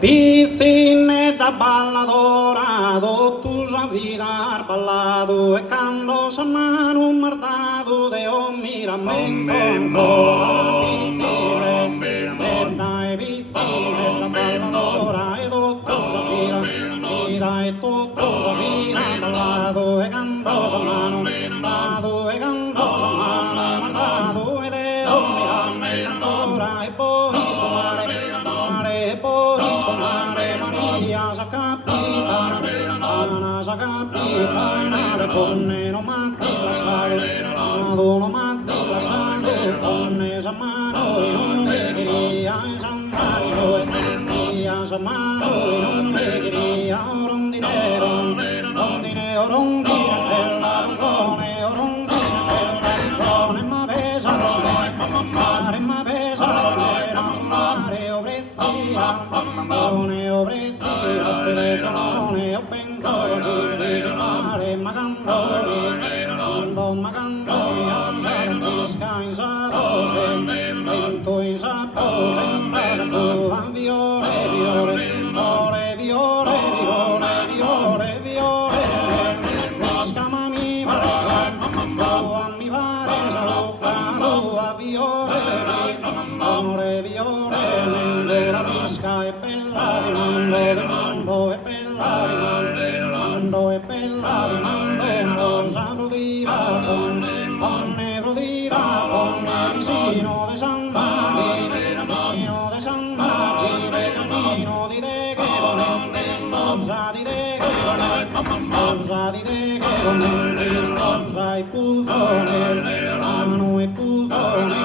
Piscine da balladora, tu já virar ballado e cando chamar un mardado de un miramento ancora piscine, e dai piscine da balladora e tu já vira e tu já vira ballado e cando chamar un mardado e cando chamar un mardado e de un miramento ancora e poi suonare e poi suonare Maria sa capitana Ana sa capitana le ponne non mazzi lasciare Mado non mazzi lasciare ponne sa mano in un legheria e San Mario e Maria sa mano in un legheria rondine rondine rondine per la zone rondine per la zone ma besa mare ma besa mare obrezia Giovane o brescia, per giovane o penso di visitare Magandori, Magandori, Angela Sisca in sa voce, vento in sa voce, in casa tua, viole, viole, viole, viole, viole, viole, viole, Visca mami varesa, tua mi varesa, tua viole, viole, la visca è bella di mando è bella di mando è bella di mando una rosa rodira ponne rodira ponne vicino de San Mari vicino de San Mari de giardino di De Che sposa di De Che sposa di De Che sposa e pusone brano e pusone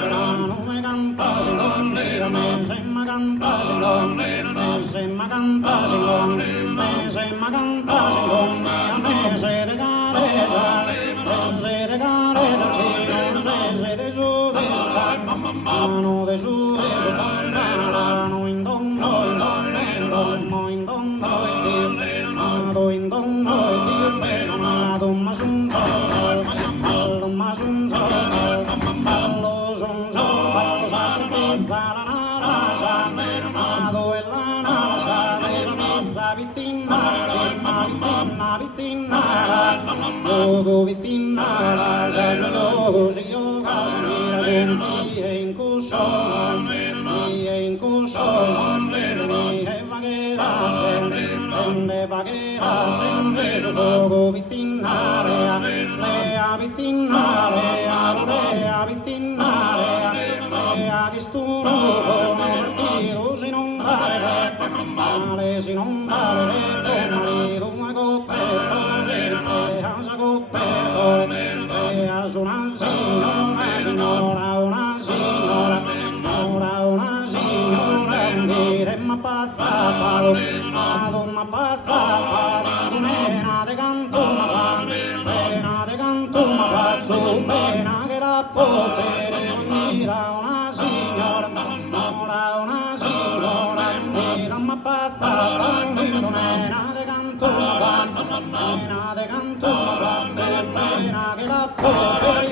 brano e canta si dormire me se ma canta si dormire me se ma canta si dormire me se ma canta si dormire a me se de gareggia me se de gareggia che non se de su de su mano de su de su ciangrano in donno in donno e Dio amato in donno e Dio bene amato ma sun ballo ma sun ballo son ballo sa pezza la nara amato e la nara sa pezza vicina logo vicina già già logo si yoga si mira venti e in cuscion mi e in cuscion mi e vaghera sempre su logo vicina lea vicina lea vicina lea che stuno come partito si non vale male si non vale per marito una coppetta casa coppetta una signora una signora una signora dire ma passa pado ma passa pado mena de canto ma fa pena de canto ma fa tu pena che la povera mira una signora una signora mira ma passa pado mena de canto ma fa pena de canto ma fa pena che la povera